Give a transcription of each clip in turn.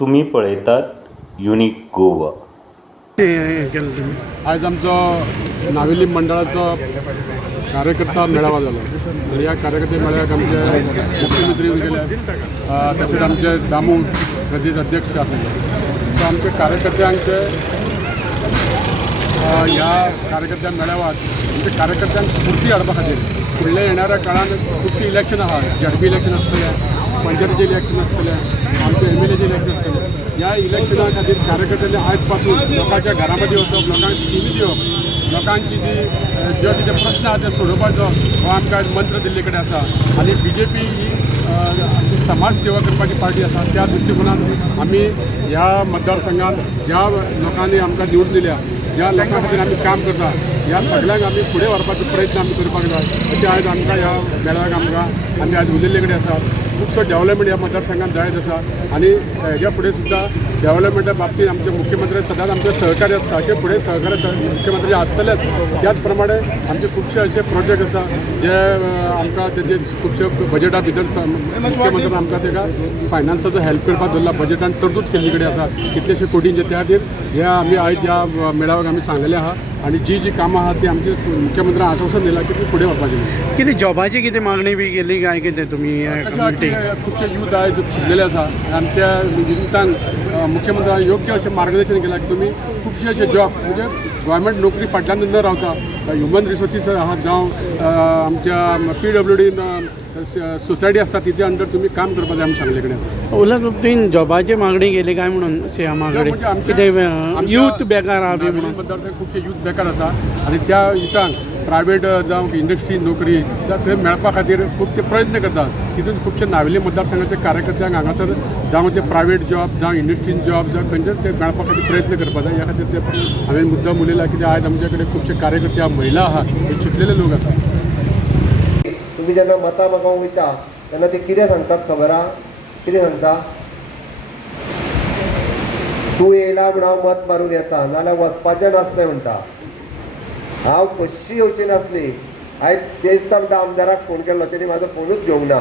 तुम्ही पळयतात युनिक गोवा. केलं तुम्ही. आज आमचो नावेली मंडळाचो कार्यकर्ता मेळावा जालो आणि ह्या कार्यकर्ते मेळाव्याक आमचे मुख्यमंत्री गेले तसेच तशेंच आमचे दामू प्रदेश अध्यक्ष आसले सो आमच्या कार्यकर्त्यांचे ह्या कार्यकर्त्या मेळाव्यात आमच्या कार्यकर्त्यांक स्फूर्ती हाडपा खातीर फुडल्या येणाऱ्या काळान खुबशीं इलेक्शन आहा झडपी इलेक्शन आसतलें पंचायतीचें इलेक्शन आसतलें आमचे एम एल एचे इलेक्शन आसतलें ह्या इलेक्शना खातीर कार्यकर्त्यांनी आयजपासून लोकांच्या घरामध्ये वचप लोकांक स्किमी दिवप लोकांची जी जे कितें प्रश्न आसा ते सोडोवपाचो हो आमकां मंत्र दिल्ले कडेन आसा आनी बी जे पी ही आमची समाज सेवा करपाची पार्टी आसा त्या दृश्टिकोनान आमी ह्या मतदारसंघात ज्या लोकांनी आमकां निवडून दिल्या ज्या लोकां खातीर आमी काम करता ह्या सगळ्यांक आमी फुडें व्हरपाचो प्रयत्न आमी करपाक जाय अशें आयज आमकां ह्या मेळाव्याक आमकां आमी आयज उलयल्ले कडेन आसा खुबसो डेव्हलपमेंट ह्या मतदारसंघात जायत आसा आनी हेज्या फुडें सुद्दां डेव्हलपमेंटा बाबतींत आमचे मुख्यमंत्री सदांच आमचे सहकार्य आसता अशें फुडें सहकार्य मुख्यमंत्री आसतलेच त्याच प्रमाणे आमचे खुबशे अशे प्रोजेक्ट आसा जे आमकां तेजे खुबशे बजेटा भितर मुख्यमंत्र्यान आमकां तेका फायनान्साचो हेल्प करपाक दवरला बजेटान तरतूद केल्ली कडेन आसा कितलेशे कोटींचे त्या खातीर हे आमी आयज ह्या मेळाव्याक आमी सांगलेले आहा आनी जी जी कामां आहा ती आमची मुख्यमंत्र्यान आश्वासन दिलां की ती व्हरपाची म्हणून कितें जॉबाची कितें मागणी बी केली? काय कितें तुमी अशा कमिटी खुबशे यूथ आयज शिकलेले आसा आनी त्या युथांक मुख्यमंत्र्यान योग्य अशें मार्गदर्शन केलां. की तुमी खुबशे अशे जॉब म्हणजे गोवोरमेंट नोकरी फाटल्यान न रावता ह्युमन रिसोर्सीस आहात जावं आमच्या पी डब्ल्यू डी सोसायटी आसता तिच्या अंडर तुमी काम करपाक जाय सांगले कडेन उलट तुवें जॉबाची मागणी केली काय म्हणून सीएमा कडेन कितें यूथ बेकार आहा बी म्हणून खुबशे यूथ बेकार आसा आनी त्या युथांक प्रायवेट जावं इंडस्ट्री नोकरी जावं थंय मेळपा खातीर खूब ते प्रयत्न करतात. तितून खुबशे नावेली मतदारसंघाचे कार्यकर्त्यांक हांगासर जावं ते प्रायवेट जॉब जावं इंडस्ट्रीन जॉब जावं खंयचे ते मेळपा खातीर प्रयत्न करपा जाय. ह्या खातीर ते हांवें मुद्दम उलयला कित्याक आयज आमचे कडेन खुबशे कार्यकर्ते महिला आहा हे शिकलेले लोक आसात. तुम्ही जेन्ना मतां मागोवंक वयता तेन्ना ते कितें सांगतात खबर आहा कितें सांगता? तूं येयला म्हण हांव मत मारून येता नाल्यार वचपाचें नासलें म्हणटा हांव कशी येवची नासली हांवें तेच म्हणटा आमदाराक फोन केल्लो तेणी म्हाजो फोनूच घेवंक ना.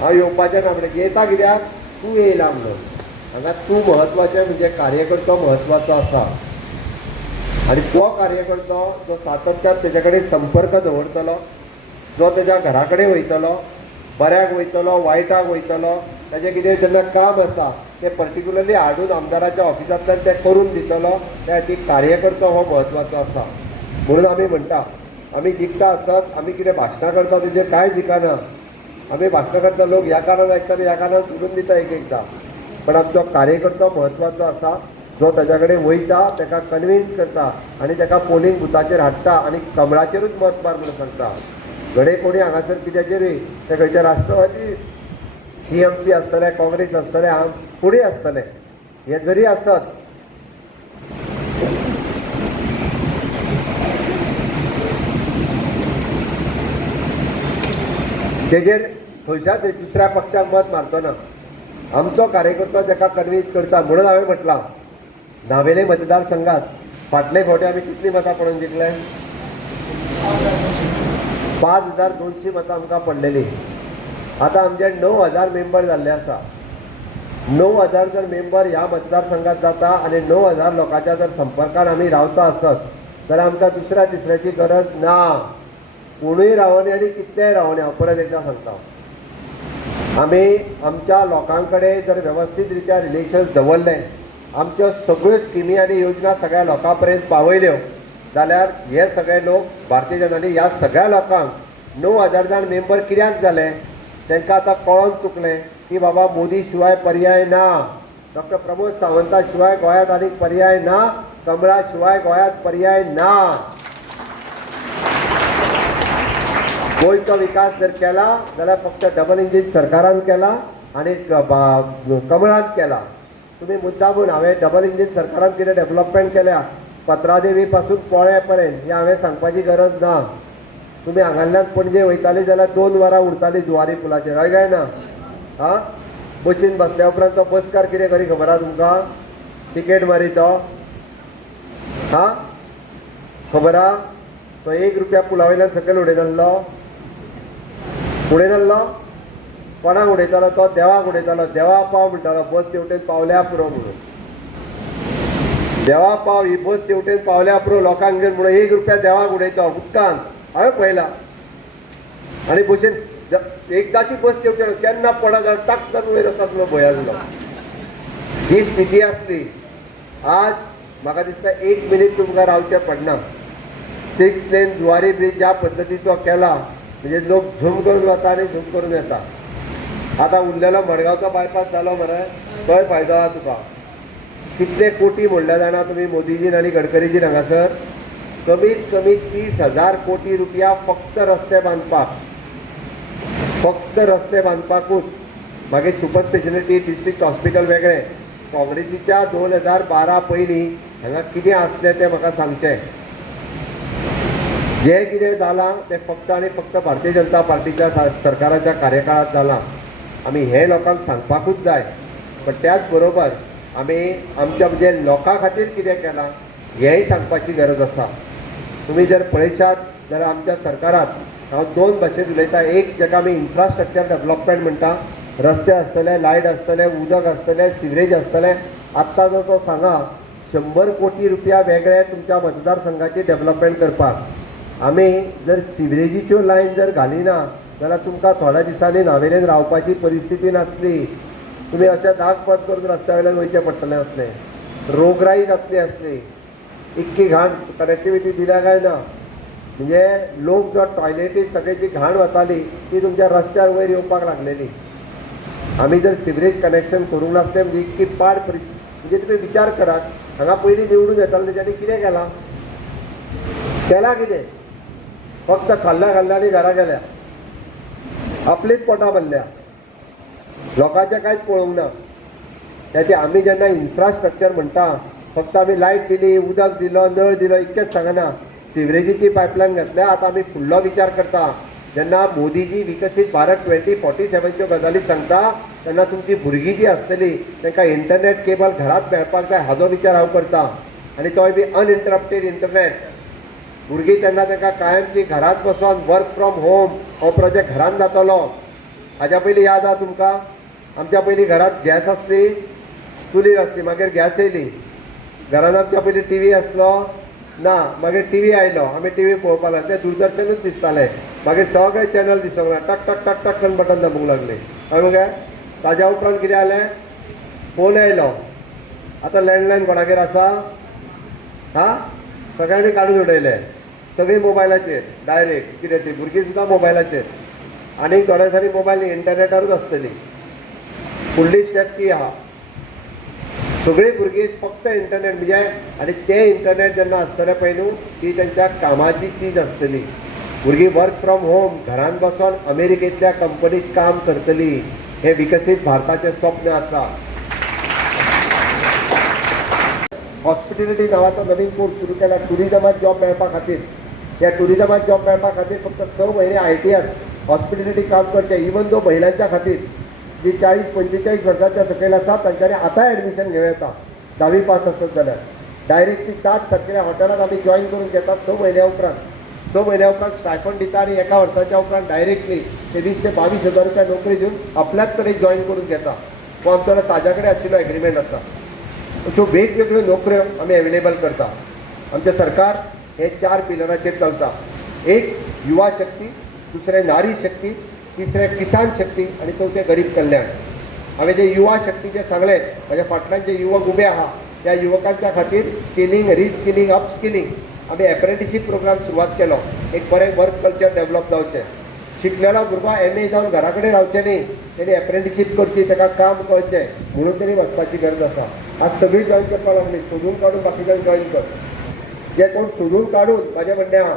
हांव येवपाचें ना म्हणलें येता कित्याक तूं येयला म्हणून हांगा तूं म्हत्वाचें म्हणजे कार्यकर्तो म्हत्वाचो आसा आनी तो कार्यकर्तो जो सातत्यान तेजे कडेन संपर्क दवरतलो जो तेज्या घरा कडेन वयतलो बऱ्याक वयतलो वायटाक वयतलो तेजें कितें जेन्ना काम आसा तें पर्टिक्युलरली हाडून आमदाराच्या ऑफिसांतल्यान तें करून दितलो त्या खातीर कार्यकर्तो हो म्हत्वाचो आसा म्हणून आमी म्हणटा आमी जिखता आसत आमी कितें भाशणां करता तेजेर कांय जिखाना आमी भाशणां करता लोक ह्या कारणान आयकता आनी ह्या कारणान सोडून दिता एक एकदां पण आमचो कार्यकर्तो म्हत्वाचो आसा जो तेच्या कडेन वयता ताका कन्विन्स करता आनी ताका पोलिंग बुथाचेर हाडटा आनी कमळाचेरूच मत मार म्हणून सांगता घडे कोणी हांगासर कित्याचेरूय ते खंयचे राष्ट्रवादी सी एम सी आसतले काँग्रेस आसतले हांव फुडें आसतले हे जरी आसत तेजेर खंयच्याच दुसऱ्या पक्षाक मत मारचो ना. आमचो कार्यकर्तो जाका कन्विन्स करता म्हणून हांवें म्हटलां धावेले मतदारसंघात फाटले फावटी आमी कितलीं मतां पडून जिखले पांच हजार दोनशीं मतां आमकां पडलेलीं. आतां आमचे णव हजार मेंबर जाल्ले आसा. णव हजार जर मेंबर ह्या मतदारसंघात जाता आनी णव हजार लोकांच्या जर संपर्कान आमी रावता आसत जाल्यार आमकां दुसऱ्या तिसऱ्याची गरज ना. कोणूय रावोनी आनी कितलेंय रावोनी हांव परत एकदा सांगता आमी आमच्या लोकां कडेन जर वेवस्थीत रित्या रिलेशन्स दवरले आमच्यो सगळ्यो स्किमी आनी योजना सगळ्या लोकां पर्यंत पावयल्यो जाल्यार हे सगळे लोक भारतीय जनता ह्या सगळ्या लोकांक णव हजार जाण मेंबर कित्याक जाले? तांकां आतां कळोन चुकलें की बाबा मोदी शिवाय पर्याय ना. डॉक्टर प्रमोद सावंता शिवाय गोंयांत आनीक पर्याय ना. कमळा शिवाय गोंयांत पर्याय ना. गोंयचो विकास जर केला जाल्यार फक्त डबल इंजीन सरकारान केला आनी कमळान केला. तुमी मुद्दामून हांवें डबल इंजीन सरकारान कितें डेव्हलपमेंट केल्या पत्रादेवी पासून पोळ्या पर्यंत हें हांवें सांगपाची गरज ना. तुमी हांगांतल्यान पणजे वयताली जाल्यार दोन वरां उरताली जुवारी पुलाचेर हय काय ना? आं बशीन बसल्या उपरांत तो बसकार कितें करी खबर आहा तुमकां? तिकेट मारी तो हां? खबर आहा? तो एक रुपया पुला वयल्यान सकयल उडयतालो फुडें जाल्लो कोणाक उडयतालो तो देवाक उडयतालो देवा पाव म्हणटालो बस तेवटेन पावल्या पुरो म्हणून. देवा पाव ही बस तेवटेन पावल्या पुरो लोकांक घेवन म्हणून एक रुपया देवाक उडयता उदकान हांवें पळयला. आनी भशेन एकदाची बस तेवटेन केन्ना पडा जाल्यार टाक जावन वयर वचता भंय आसलो ही स्थिती आसली. आज म्हाका दिसता एक मिनीट तुमकां रावचें पडना. सिक्स लेन जुवारी ब्रिज ज्या पद्दतीचो केला म्हणजे लोक झूम करून जाता आनी झूम करून येतात. आतां उरलेलो मडगांवचो बायपास जालो मरे तोय फायदो आहा तुका कितले कोटी म्हणल्या जाणा तुमी मोदीजीन आनी गडकरीजीन हांगासर कमीत कमी तीस हजार कोटी रुपया फक्त रस्ते बांदपाक फक्त रस्ते बांदपाकूच मागीर सुपर स्पेशलिटी डिस्ट्रिक्ट हॉस्पिटल वेगळें. काँग्रेसीच्या दोन हजार बारा पयलीं हांगा कितें आसलें तें म्हाका सांगचें जें कितें जालां तें फक्त आनी फक्त भारतीय जनता पार्टीच्या सरकाराच्या कार्यकाळात जालां आमी हे लोकांक सांगपाकूच जाय. पण त्याच बरोबर आमी आमच्या म्हणजे लोकां खातीर कितें केलां हेंय सांगपाची गरज आसा तुमी जर पळयशात जाल्यार आमच्या सरकारात हांव दोन भाशेन उलयता एक जेका आमी इन्फ्रास्ट्रक्चर डेव्हलपमेंट म्हणटा रस्ते आसतले लायट आसतले उदक आसतलें सिवरेज आसतलें आत्तां जो तो सांगा शंबर कोटी रुपया वेगळे तुमच्या मतदारसंघाची डेव्हलपमेंट करपाक. आमी जर सिवरेजीच्यो लायन जर घालिना जाल्यार तुमकां थोड्या दिसांनी नावेलेन रावपाची परिस्थिती नासली. तुमी अशें दाग पद करून रस्त्या वयल्यान वयचें पडटलें आसलें रोगराई जातली आसली इतकी घाण कनेक्टिविटी दिल्या काय ना म्हणजे लोक जो टॉयलेटीत सगळी जी घाण वताली ती तुमच्या रस्त्यार वयर येवपाक लागलेली. आमी जर सिवरेज कनेक्शन करूंक नासलें म्हणजे इतकी पाड परिस्थिती. म्हणजे तुमी विचार करात हांगा पयलीं निवडून येतालो तेच्यांनी कितें केलां? केलां कितें? फक्त खाल्ल्या खाल्ल्यानी घरा गेल्या. आपलीच पोटां भरल्या. लोकांचें कांयच पळोवंक ना. त्याचे आमी जेन्ना इन्फ्रास्ट्रक्चर म्हणटा फक्त आमी लायट दिली उदक दिलो नळ दिलो इतकेंच सांगना. सिवरेजीची पायपलायन घातल्या आतां आमी फुडलो विचार करता. जेन्ना मोदीजी विकसीत भारत ट्वेंटी फोर्टी सेवनच्यो गजाली सांगता तेन्ना तुमची भुरगीं जी आसतली तांकां इंटरनेट केबल घरात मेळपाक जाय हाजो विचार हांव करता. आनी तोय बी अनइंटरप्टेड इंटरनेट भुरगीं तेन्ना तांकां कायमची घरांत बसोन वर्क फ्रॉम होम हो प्रोजेक्ट घरान जातलो. हाज्या पयलीं याद आहा तुमकां? आमच्या पयलीं घरांत गॅस आसली चुलीर आसली मागीर गॅस येयली. घरान आमच्या पयलीं टी व्ही आसलो ना मागीर टी व्ही आयलो. आमी टी व्ही पळोवपाक लागले तें दूरदर्शनूच दिसतालें. मागीर सगळे चॅनल दिसूंक लागले. टक टक टक टक करून बटन दाबूंक लागले. कळ्ळें मगे? ताज्या उपरांत कितें जालें फोन आयलो. आतां लँडलायन कोणागेर आसा? हां? सगळ्यांनी काडून उडयलें. सगळीं मोबायलाचेर डायरेक्ट कितें ती भुरगीं सुद्दां मोबायलाचेर आनीक थोड्या दिसांनी मोबायल इंटरनेटारूच आसतली फुडली स्टेप ती आहा सगळीं भुरगीं फक्त इंटरनेट म्हणजे आनी तें इंटरनेट जेन्ना आसतलें पळय न्हू ती तेंच्या कामाची चीज आसतली भुरगीं वर्क फ्रॉम होम घरान बसोन अमेरिकेंतल्या कंपनीत काम करतली. हें विकसीत भारताचें स्वप्न आसा हॉस्पिटेलिटी नांवाचो नवीन कोर्स सुरू केला. टुरिजमात जॉब मेळपा खातीर. या टुरिजमात जॉब मेळपा खातीर फक्त स म्हयने आय टी आर हॉस्पिटॅलिटी काम करचें इवन जो महिलांच्या खातीर जी चाळीस पंचेचाळीस वर्सांच्या सकयल आसा तांच्यांनी आतां एडमिशन घेवं येता धावी पास आसत जाल्यार डायरेक्ट ती त्याच सारकेल्या हॉटेलात आमी जॉईन करून घेतात स म्हयन्या उपरांत. स म्हयन्या उपरांत स्टायफंड दिता आनी एका वर्साच्या उपरांत डायरेक्टली ते वीस ते बावीस हजार रुपया नोकरी दिवन आपल्याच कडेन जॉईन करून घेता हो आमच्या ताज्या कडेन आशिल्लो एग्रीमेंट आसा अश्यो वेगवेगळ्यो नोकऱ्यो आमी अवेलेबल करता आमचें सरकार हे चार पिलराचेर चलता एक युवा शक्ती दुसरें नारी शक्ती तिसरें किसान शक्ती आनी चौथे गरीब कल्याण. हांवें जे युवा शक्तीचें सांगलें म्हज्या फाटल्यान जे युवक उबे आहा त्या युवकांच्या खातीर स्किलींग रिस्किलींग अपस्किलींग आमी एप्रेंटिशीप प्रोग्राम सुरवात केलो. एक बरें वर्क कल्चर डेव्हलप जावचें. शिकलेलो भुरगो एम ए जावन घरा कडेन रावचें न्ही तेणी एप्रेंटिशीप करची ताका काम कळचें. म्हणून तरी वचपाची गरज आसा. आज सगळीं जॉईन करपाक लागली सोदून काडून बाकीच्यान जॉईन कर. जे कोण सोदून काडून माझ्या म्हणणें आहा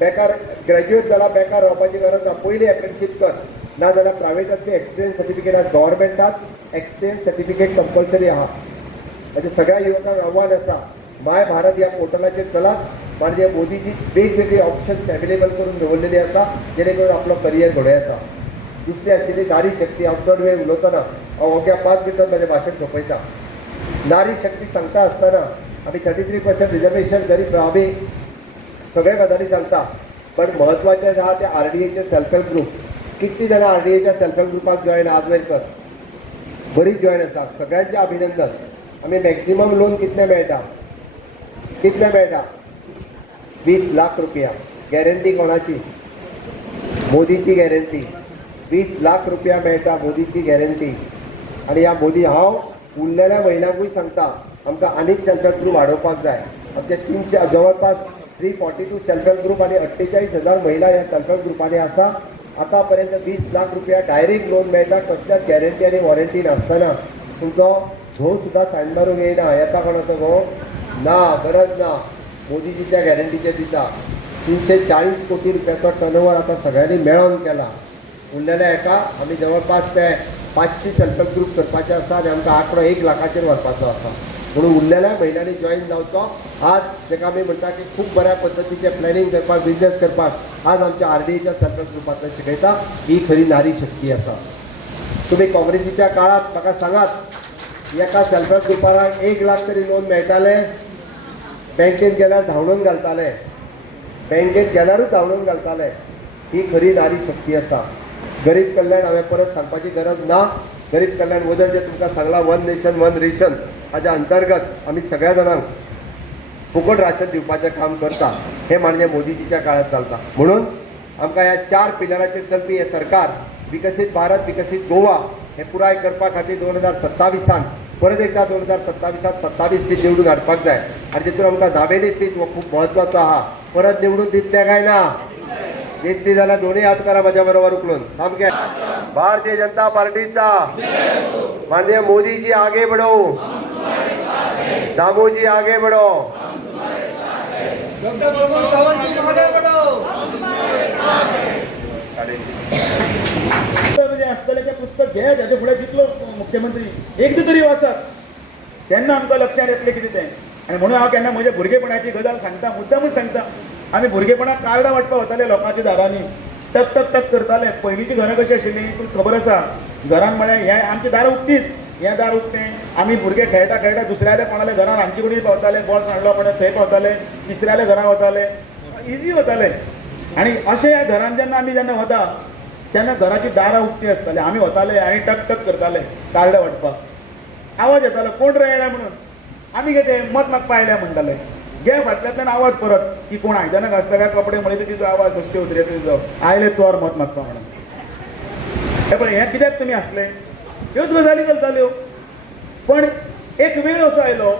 बेकार ग्रॅज्युएट जाला बेकार रावपाची गरज ना पयलीं एप्रेंटिशीप कर. ना जाल्यार प्रायवेटांतली एक्सपिरियन्स सर्टिफिकेट आसा गव्हर्मेंटात एक्सपिरियन्स सर्टिफिकेट कंपल्सरी आहा. म्हणजे सगळ्या युवकांक आव्हान आसा माय भारत ह्या पोर्टलाचेर चलात म्हणजे मोदीजी वेगवेगळी ऑप्शन्स अवेलेबल करून दवरलेली आसा जेणे करून आपलो करियर घडोवं येता दुसरी आशिल्ली नारी शक्ती. हांव चड वेळ उलयतना हांव अवघ्या पांच मिनटांत म्हजें भाशण सोंपयता नारी शक्ती सांगता आसतना आमी थर्टी थ्री पर्संट रिजर्वेशन जरी आम्ही सगळ्या गजाली सांगता पण म्हत्वाचें आहा ते आर डी एचे सेल्फ हेल्प ग्रुप किती जाणां आर डी एच्या सेल्फ हेल्प ग्रुपाक जॉईन आजवेरकर बरीच जॉईन आसा सगळ्यांचे अभिनंदन. आमी मॅक्झिमम लोन कितले मेळटा कितले मेळटा वीस लाख रुपया. गॅरंटी कोणाची? मोदीची गॅरंटी वीस लाख रुपया मेळटा मोदीची गॅरंटी आनी ह्या मोदी हांव उरलेल्या महिलांकूय सांगता आमकां आनीक सेल्फ हेल्प ग्रूप वाडोवपाक जाय. आमचे तिनशे जवळपास three forty two self help group आनी अठ्ठेचाळीस हजार महिला ह्या सेल्फ हेल्प ग्रुपांनी आसा आतां पर्यंत वीस लाख रुपया डायरेक्ट लोन मेळटा कसल्याच गॅरंटी आनी वॉरंटी नासतना तुमचो घोव सुद्दां सायन मारूंक येयना येता कोणाचो घोव ना गरज ना. मोदीजीच्या गॅरंटीचेर दिता तीनशे चाळीस कोटी रुपयाचो टर्नओवर आतां सगळ्यांनी मेळोन केला. उरलेल्या एका आमी जवळपास ते पांचशी सेल्फ हेल्प ग्रूप करपाचे आसा आनी आमकां आंकडो एक लाखाचेर व्हरपाचो आसा म्हणून उरलेल्या महिलांनी जॉईन जावचो आज जेका आमी म्हणटा की खूब बऱ्या पद्दतीचे प्लॅनिंग करपाक बिझनेस करपाक आज आमच्या आर डी एच्या सेल्फ हेल्प ग्रुपांतल्यान शिकयता. ही खरी नारी शक्ती आसा तुमी काँग्रेसीच्या काळात म्हाका सांगात एका सेल्फ हेल्प ग्रुपाक एक लाख तरी लोन मेळटाले बँकेत गेल्यार धांवडून घालताले. बँकेत गेल्यारूच धांवडून घालताले. ही खरी नारी शक्ती आसा गरीब कल्याण हांवें परत सांगपाची गरज ना. गरीब कल्याण वदर जे तुमकां सांगलां वन नेशन वन रेशन हाच्या अंतर्गत आमी सगळ्या जाणांक फुकट राशन दिवपाचें काम करता हें म्हणजे मोदीजीच्या काळात चलता. म्हणून आमकां ह्या चार पिलराचेर चलपी हें सरकार विकसीत भारत विकसीत गोवा हें पुराय करपा खातीर दोन हजार सत्तावीसान परत एकदा दोन हजार सत्तावीसात सत्तावीस सीट निवडून हाडपाक जाय. आनी तितून आमकां धावेली सीट हो खूब म्हत्वाचो आहा परत निवडून दितले काय ना? दितली जाल्यार दोनूय हात करा म्हज्या बरोबर उखलून सामके भारतीय जनता पार्टीचा माननीय मोदीजी आगे बढ़ो दामू आगे बढ़ो। डॉक्टर प्रमोद सावंत जी आगे बढ़ो म्हणजे आसतलें तें पुस्तक घे ताचे फुडें जितलो मुख्यमंत्री. एकदां तरी वाचत तेन्ना आमकां लक्षांत येतलें कितें तें आनी म्हणून हांव केन्ना म्हज्या भुरगेपणाची गजाल सांगता मुद्दामूच सांगता. आमी भुरगेपणाक कार्डां वाटपा वताले लोकांच्या दारांनी टक टक टक करताले. पयलींची घरां कशी आशिल्लीं तुका खबर आसा घरान म्हळ्यार हें आमची दारां उक्तीच हें दार उक्तें आमी भुरगे खेळटा खेळटा दुसऱ्याले कोणाले घरान रांदची कुडी पावताले बॉल सांडलो पण थंय पावताले तिसऱ्याले घरां वताले. इजी वताले आनी अशें घरान जेन्ना आमी जेन्ना वता तेन्ना घराची दारां उक्ती आसताली आमी वताले आनी टक टक करताले कार्डां वाटपाक. आवाज येतालो कोण रे येयला म्हणून? आमी कितें मत मागपा आयल्या म्हणटाले गे फाटल्यातल्यान आवाज परत की कोण आयदनां घासता काय कपडे म्हणटा तिचो आवाज बसते उतरे जो आयले चोर मत मागपा म्हणून हे पळय हें कित्याक तुमी आसले ह्योच गजाली चलताल्यो हो. पण एक वेळ असो आयलो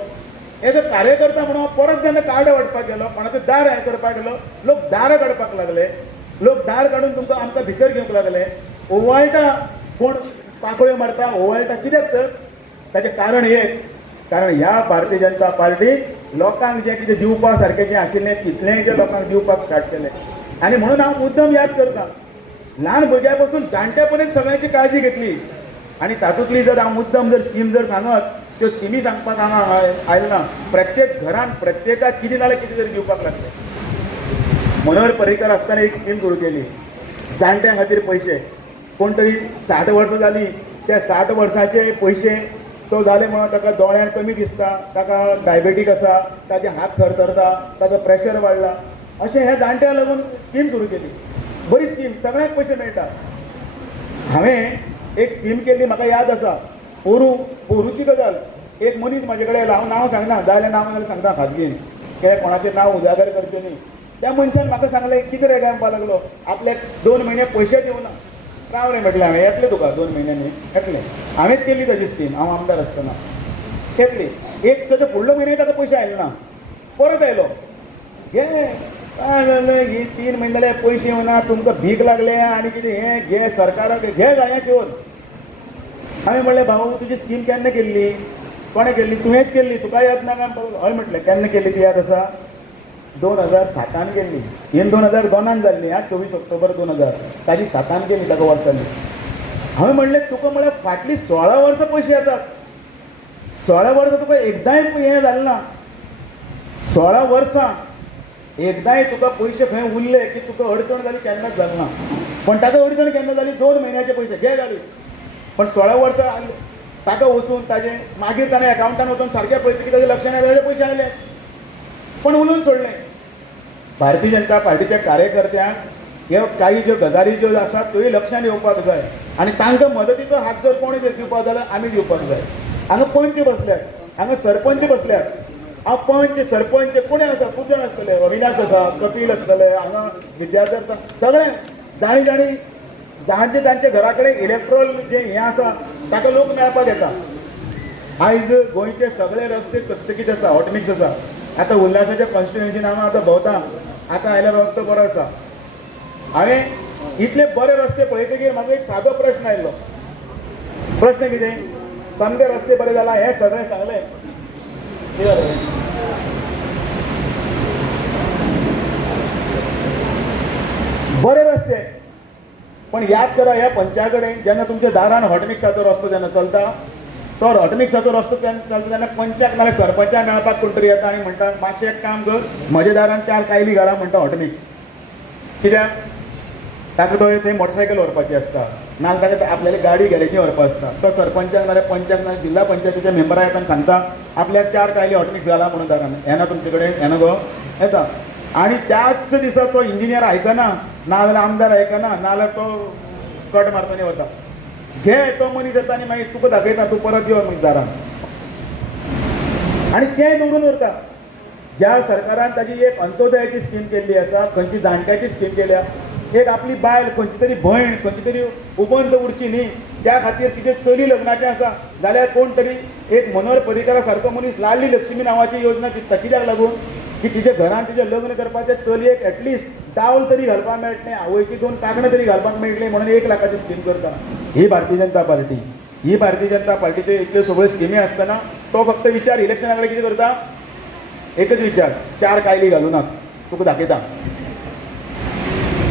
एज अ कार्यकर्ता म्हणून हांव परत जेन्ना कार्ड वाटपाक गेलो कोणाचो दार हें करपाक गेलो लोक दारां काडपाक लागले लोक दार काडून तुमकां आमकां भितर घेवंक लागले. ओवाळटा कोण पाकळ्यो मारता ओवाळटा कित्याक तर? ताचें कारण एक कारण ह्या भारतीय जनता पार्टीक लोकांक जें कितें दिवपा सारकें जें आशिल्लें तितलेंय जें लोकांक दिवपाक स्टार्ट केलें. आनी म्हणून हांव मुद्दम याद करतां ल्हान भुरग्या पासून जाणट्या पर्यंत सगळ्यांची काळजी घेतली. आनी तातूंतली जर हांव मुद्दम जर स्कीम जर सांगत त्यो स्किमी सांगपाक हांगा आय- ना? प्रत्येक घरान प्रत्येकाक कितें ना कितें तरी दिवपाक लागले मनोहर पर्रीकर आसतना एक स्कीम सुरू केली. जाणट्यां खातीर पयशे कोण तरी साठ वर्सां जालीं त्या साठ वर्साचे पयशे तो जाले म्हणून ताका दोळ्यांत कमी दिसता ताका डायबेटीक आसा ताचे हात थरथरता ताचो प्रेशर वाडला अशें हे जाणट्यांक लागून स्कीम सुरू केली. बरी स्कीम सगळ्यांक पयशे मेळटा हांवें एक स्कीम केल्ली म्हाका याद आसा. पोरू पोरूची गजाल. एक मनीस म्हाजे कडेन हांव नांव सांगना जाल्यार नांव जाल्यार सांगता खाजगीन ते कोणाचें नांव उजागर करचें न्ही. त्या मनशान म्हाका सांगलें कितें रे काय म्हणपाक लागलो आपल्याक दोन म्हयने पयशे दिवना राव रे म्हटलें हांवें येतलें तुका दोन म्हयन्यांनी येतलें. हांवेंच केल्ली ताची स्कीम हांव आमदार आसतना येतली. एक ताच्या फुडलो म्हयने ताका पयशे आयले ना. परत आयलो. घे काय जालें ही तीन म्हयने जाले पयशे येवना तुमकां भीक लागले आनी कितें? हें घे सरकाराक घे गाया शिवोर हांवें म्हणलें भाऊ तुजी स्कीम केन्ना केल्ली कोणें केल्ली तुवेंच केल्ली तुका याद ना काय हय म्हटलें केन्ना केल्ली ती याद आसा दोन हजार सातान केल्ली ही दोन हजार दोनान जाल्ली आं चोवीस ऑक्टोबर दोन हजार. ताजी सातान केली ताका वर्सांनी हांवें म्हणलें तुका म्हळ्यार फाटलीं सोळा वर्सां पयशे येतात. सोळा वर्सां तुका एकदांय हें जालें ना. सोळा वर्सां एकदांय तुका पयशे खंय उरले की तुका अडचण जाली केन्नाच जालें ना पण ताका अडचण केन्ना जाली दोन म्हयन्याचे पयशे घे जाली पण सोळा वर्सां ताका वचून ताजें मागीर ताणें एकावंटान वचून सारकें पळयता की ताजें लक्षांत वेगळे ताजे पयशे आयले पण उलोवन सोडलें. भारतीय जनता पार्टीच्या कार्यकर्त्यांक ह्यो काही ज्यो गजाली ज्यो आसात त्योय लक्षांत येवपाक जाय आनी तांकां मदतीचो हात जर कोणी जर दिवपाक जाल्यार आमी दिवपाक जाय हांगा पंच बसल्यात हांगा सरपंच बसल्यात हांव पंच सरपंच कोणी आसा पुजण आसतले अविनाश आसा कपिल आसतले हांगा विद्याधर आसा. सगळे जाणी जाणी जाणटे तांचे घरा कडेन इलेक्ट्रॉल जे हें आसा ताका लोक मेळपाक येता. आयज गोंयचे सगळे रस्ते चकचकीत आसा हॉटमिक्स आसा. आतां उल्हासाच्या कॉन्स्टिट्युएन्सीन हांव आतां भोंवता आतां आयल्यार रस्तो बरो आसा. हांवें इतले बरे रस्ते पळयतकीर म्हाका एक सादो प्रश्न आयिल्लो. प्रश्न कितें? सामके रस्ते बरे जाला हें सगळें सांगलें. बरे रस्ते. पण याद करा ह्या पंचा कडेन जेन्ना तुमच्या दारान हॉटमिक्साचो रस्तो जेन्ना चलता तो हॉटमिक्साचो रस्तो जेन्ना चलता तेन्ना पंचाक नाल्यार सरपंचाक मेळपाक कोण तरी येता आनी म्हणटा मातशें एक काम कर म्हज्या दारान चार कायली घाला म्हणटा हॉटमिक्स कित्याक? ताका तो थंय मोटरसायकल व्हरपाची आसता नाजाल्यार ताका आपल्याली गाडी गॅरेजी व्हरपा आसता तो सरपंचाक नाल्यार पंचाक नाल्यार जिल्हा पंचायतीच्या मेंबराक येता सांगता आपल्याक चार कायली हॉटमिक्स घाला म्हणून दारान. येना तुमचे कडेन येना गो येता. आनी त्याच दिसा तो इंजिनियर आयकना नाजाल्यार आमदार आयकना नाजाल्यार तो कट मारतना वता घे तो मनीस येता आनी मागीर तुका दाखयता तूं परत यो मागीर दारान आनी ते निवडून उरता ज्या सरकारान ताजी एक अंत्योदयाची स्कीम केल्ली आसा खंयची जाणट्याची स्कीम केल्या एक आपली बायल खंयची तरी भयण खंयची तरी उबंद उरची न्ही त्या खातीर तिचे चली लग्नाचें आसा जाल्यार कोण तरी एक मनोहर पर्रीकरा सारको मनीस लाडली लक्ष्मी नांवाची योजना चिंतता कित्याक लागून की तिच्या घरान तिचें लग्न करपाचें चलयेक एटलिस्ट डावल तरी घालपाक मेळटलें आवयची दोन कांकणां तरी घालपाक मेळटलें म्हणून एक लाखाची स्कीम करता ही भारतीय जनता पार्टी ही भारतीय जनता पार्टीचे इतल्यो सगळ्यो स्किमी आसतना तो फक्त विचार इलेक्शना कडेन कितें करता? एकच विचार चार कायली घालूं नात तुका दाखयता.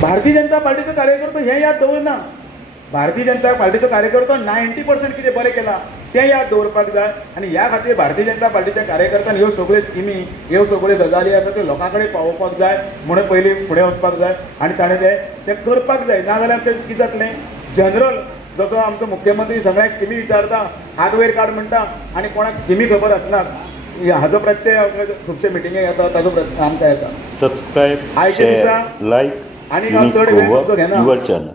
भारतीय जनता पार्टीचो कार्यकर्तो हें याद दवरना भारतीय जनता पार्टीचो कार्यकर्तो नायन्टी पर्संट कितें बरें केलां? तें याद दवरपाक जाय आनी ह्या खातीर भारतीय जनता पार्टीच्या कार्यकर्त्यान ह्यो सगळ्यो स्किमी ह्यो सगळ्यो गजाली आसा त्यो लोकां कडेन पावोवपाक जाय म्हणून पयलीं फुडें वचपाक जाय. आनी ताणें तें तें करपाक जाय. नाजाल्यार तें कितें जातलें? जनरल जसो आमचो मुख्यमंत्री सगळ्यांक स्किमी विचारता हात वयर काड म्हणटा आनी कोणाक स्किमी खबर आसनात हाजो प्रत्यय खुबशे मिटिंगेक येता ताजो प्रत्यय आमकां येता. सबस्क्राईब आयच्या शेअर दिसा. हांव युनिक चड वेळ घेना.